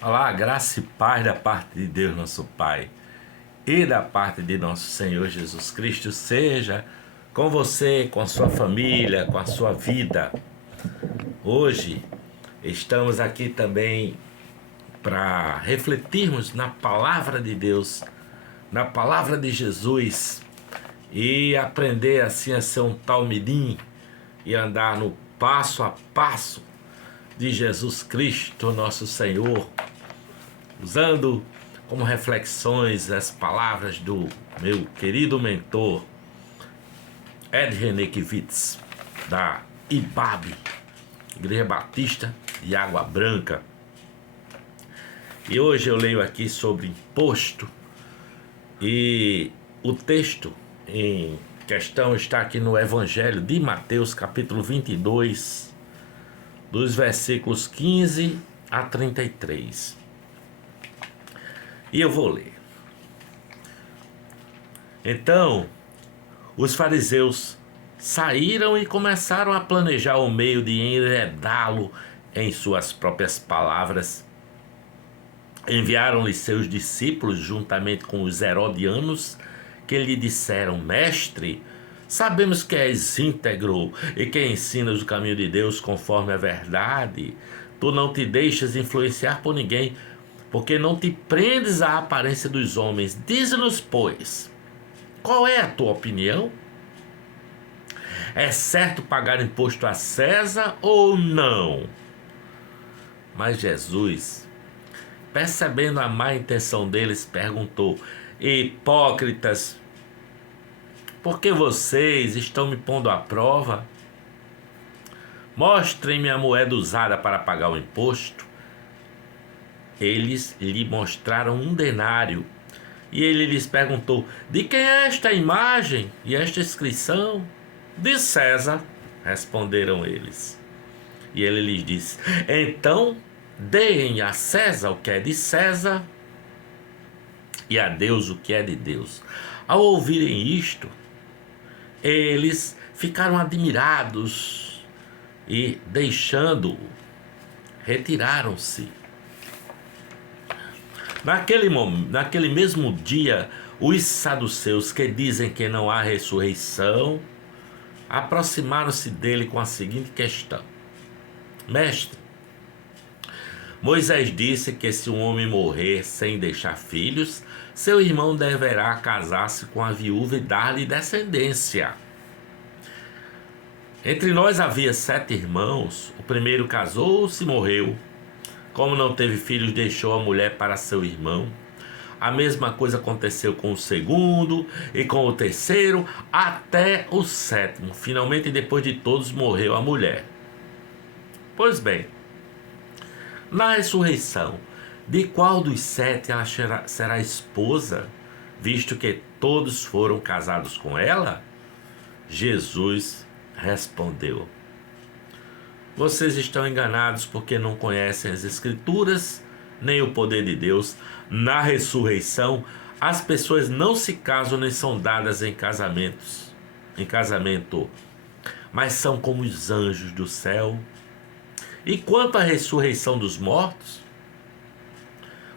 Olá, graça e paz da parte de Deus, nosso Pai, e da parte de nosso Senhor Jesus Cristo, seja com você, com a sua família, com a sua vida. Hoje estamos aqui também para refletirmos na palavra de Deus, na palavra de Jesus e aprender assim a ser um talmidim e andar no passo a passo de Jesus Cristo, nosso Senhor, usando como reflexões as palavras do meu querido mentor Ed Renekiewicz, da IBAB, Igreja Batista de Água Branca. E hoje eu leio aqui sobre imposto, e o texto em questão está aqui no Evangelho de Mateus, capítulo 22, dos versículos 15 a 33. E eu vou ler. Então, os fariseus saíram e começaram a planejar o meio de enredá-lo em suas próprias palavras. Enviaram-lhe seus discípulos juntamente com os herodianos, que lhe disseram: Mestre, sabemos que és íntegro e que ensinas o caminho de Deus conforme a verdade. Tu não te deixas influenciar por ninguém, porque não te prendes à aparência dos homens. Dize-nos, pois, qual é a tua opinião? É certo pagar imposto a César ou não? Mas Jesus, percebendo a má intenção deles, perguntou: Hipócritas, por que vocês estão me pondo à prova? Mostrem-me a moeda usada para pagar o imposto. Eles lhe mostraram um denário. E ele lhes perguntou: De quem é esta imagem e esta inscrição? De César, responderam eles. E ele lhes disse: Então, deem a César o que é de César e a Deus o que é de Deus. Ao ouvirem isto, eles ficaram admirados e, deixando-o, retiraram-se. Naquele mesmo dia, os saduceus, que dizem que não há ressurreição, aproximaram-se dele com a seguinte questão: Mestre, Moisés disse que se um homem morrer sem deixar filhos, seu irmão deverá casar-se com a viúva e dar-lhe descendência. Entre nós havia 7 irmãos. O primeiro casou-se e morreu. Como não teve filhos, deixou a mulher para seu irmão. A mesma coisa aconteceu com o segundo e com o terceiro, até o 7º. Finalmente, depois de todos, morreu a mulher. Pois bem, na ressurreição, de qual dos 7 ela será esposa, visto que todos foram casados com ela? Jesus respondeu: Vocês estão enganados porque não conhecem as Escrituras nem o poder de Deus. Na ressurreição, as pessoas não se casam nem são dadas em casamento, mas são como os anjos do céu. E quanto à ressurreição dos mortos,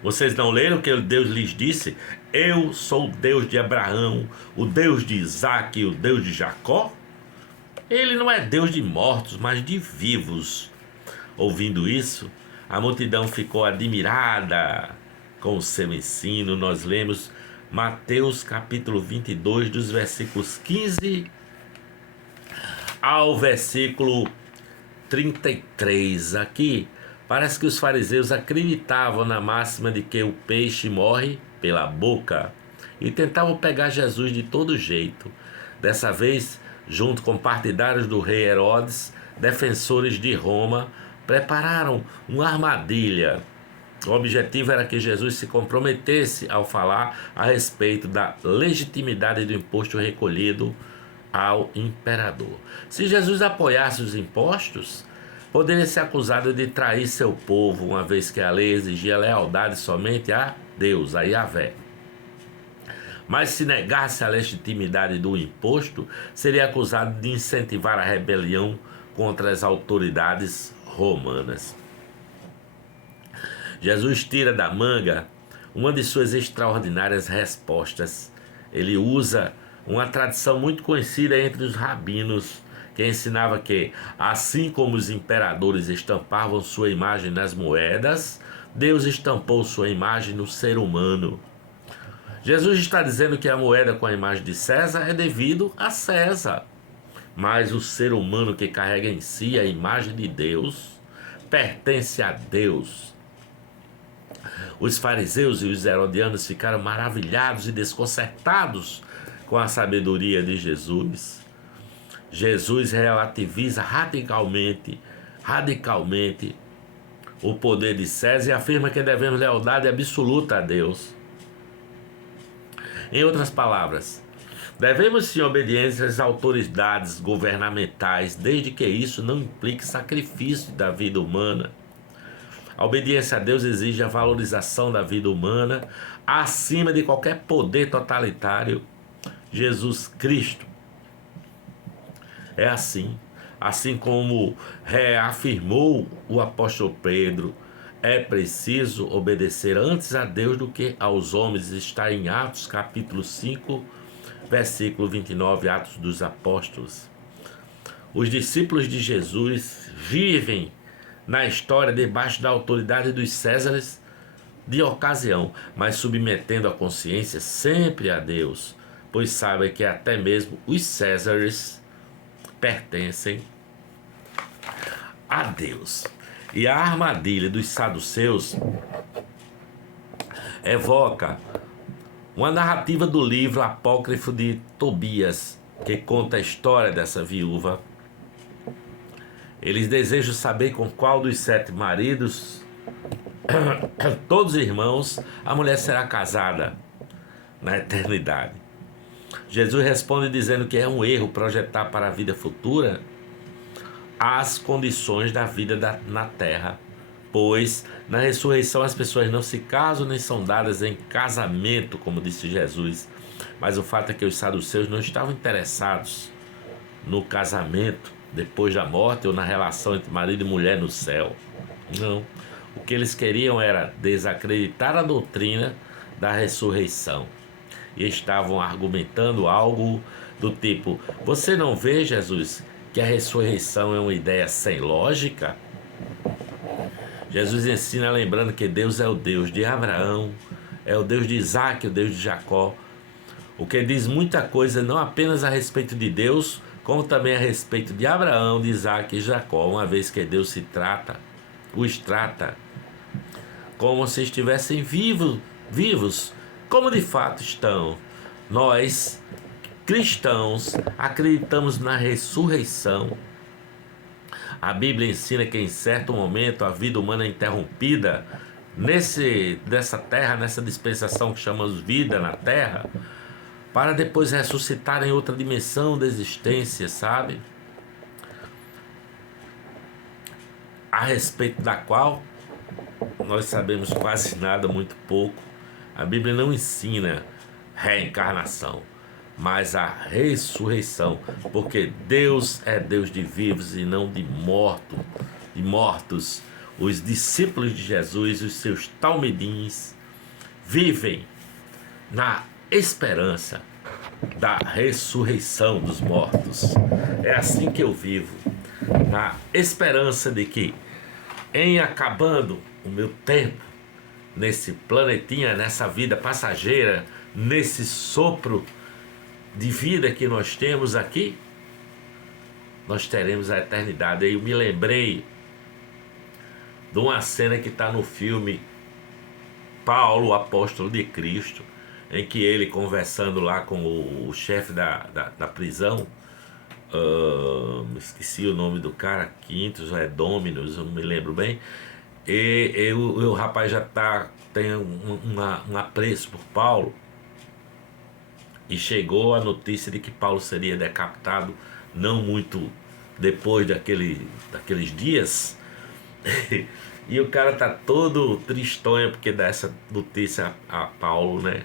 vocês não leram que Deus lhes disse: Eu sou o Deus de Abraão, o Deus de Isaque e o Deus de Jacó? Ele não é Deus de mortos, mas de vivos. Ouvindo isso, a multidão ficou admirada com o seu ensino. Nós lemos Mateus capítulo 22, dos versículos 15 ao versículo 33. Aqui parece que os fariseus acreditavam na máxima de que o peixe morre pela boca e tentavam pegar Jesus de todo jeito. Dessa vez, junto com partidários do rei Herodes, defensores de Roma, prepararam uma armadilha. O objetivo era que Jesus se comprometesse ao falar a respeito da legitimidade do imposto recolhido ao imperador. Se Jesus apoiasse os impostos, poderia ser acusado de trair seu povo, uma vez que a lei exigia lealdade somente a Deus, a Yahvé. Mas se negasse a legitimidade do imposto, seria acusado de incentivar a rebelião contra as autoridades romanas. Jesus tira da manga uma de suas extraordinárias respostas. Ele usa uma tradição muito conhecida entre os rabinos, que ensinava que, assim como os imperadores estampavam sua imagem nas moedas, Deus estampou sua imagem no ser humano. Jesus está dizendo que a moeda com a imagem de César é devido a César, mas o ser humano que carrega em si a imagem de Deus pertence a Deus. Os fariseus e os herodianos ficaram maravilhados e desconcertados com a sabedoria de Jesus. Jesus relativiza radicalmente o poder de César e afirma que devemos lealdade absoluta a Deus. Em outras palavras, devemos sim obediência às autoridades governamentais, desde que isso não implique sacrifício da vida humana. A obediência a Deus exige a valorização da vida humana acima de qualquer poder totalitário. Jesus Cristo é assim como reafirmou o apóstolo Pedro, é preciso obedecer antes a Deus do que aos homens. Está em Atos capítulo 5, versículo 29, Atos dos Apóstolos. Os discípulos de Jesus vivem na história debaixo da autoridade dos Césares de ocasião, mas submetendo a consciência sempre a Deus, pois sabem que até mesmo os Césares pertencem a Deus. E a armadilha dos saduceus evoca uma narrativa do livro apócrifo de Tobias, que conta a história dessa viúva. Eles desejam saber com qual dos 7 maridos, todos irmãos, a mulher será casada na eternidade. Jesus responde dizendo que é um erro projetar para a vida futura as condições da vida na terra, pois na ressurreição as pessoas não se casam nem são dadas em casamento, como disse Jesus. Mas o fato é que os saduceus não estavam interessados no casamento depois da morte ou na relação entre marido e mulher no céu. Não. O que eles queriam era desacreditar a doutrina da ressurreição. E estavam argumentando algo do tipo: você não vê, Jesus, que a ressurreição é uma ideia sem lógica? Jesus ensina lembrando que Deus é o Deus de Abraão, é o Deus de Isaac, o Deus de Jacó, o que diz muita coisa não apenas a respeito de Deus, como também a respeito de Abraão, de Isaac e Jacó, uma vez que Deus os trata como se estivessem vivos, como de fato estão. Nós, cristãos, acreditamos na ressurreição. A Bíblia ensina que em certo momento a vida humana é interrompida nessa terra, nessa dispensação que chamamos vida na terra, para depois ressuscitar em outra dimensão da existência, sabe? A respeito da qual nós sabemos quase nada, muito pouco. A Bíblia não ensina reencarnação, mas a ressurreição, porque Deus é Deus de vivos e não de mortos. Os discípulos de Jesus, os seus talmidins, vivem na esperança da ressurreição dos mortos. É assim que eu vivo, na esperança de que, em acabando o meu tempo nesse planetinha, nessa vida passageira, nesse sopro de vida que nós temos aqui, nós teremos a eternidade. Eu me lembrei de uma cena que está no filme Paulo, o Apóstolo de Cristo, em que ele, conversando lá com o chefe da prisão, esqueci o nome do cara, Quintus, é Dominus, eu não me lembro bem, e o rapaz já tem um apreço por Paulo, e chegou a notícia de que Paulo seria decapitado não muito depois daqueles dias. E o cara tá todo tristonho porque dá essa notícia a Paulo, né?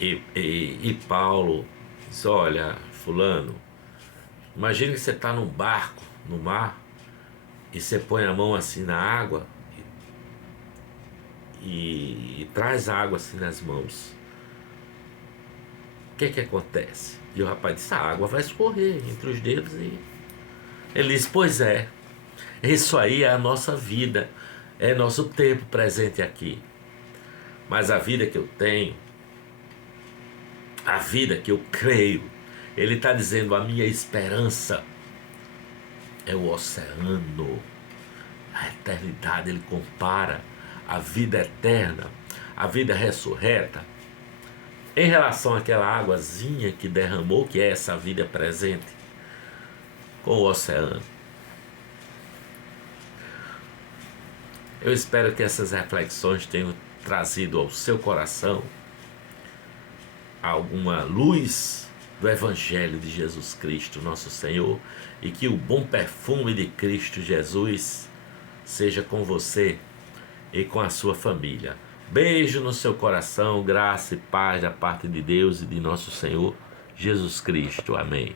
E Paulo diz: olha, fulano, imagine que você tá num barco, no mar, e você põe a mão assim na água e traz a água assim nas mãos, o que acontece? E o rapaz disse, a água vai escorrer entre os dedos. E ele disse, pois é, isso aí é a nossa vida, é nosso tempo presente aqui. Mas a vida que eu tenho, a vida que eu creio, ele está dizendo, a minha esperança é o oceano, a eternidade. Ele compara a vida eterna, a vida ressurreta, em relação àquela águazinha que derramou, que é essa vida presente, com o oceano. Eu espero que essas reflexões tenham trazido ao seu coração alguma luz do Evangelho de Jesus Cristo, nosso Senhor, e que o bom perfume de Cristo Jesus seja com você e com a sua família. Beijo no seu coração, graça e paz da parte de Deus e de nosso Senhor Jesus Cristo. Amém.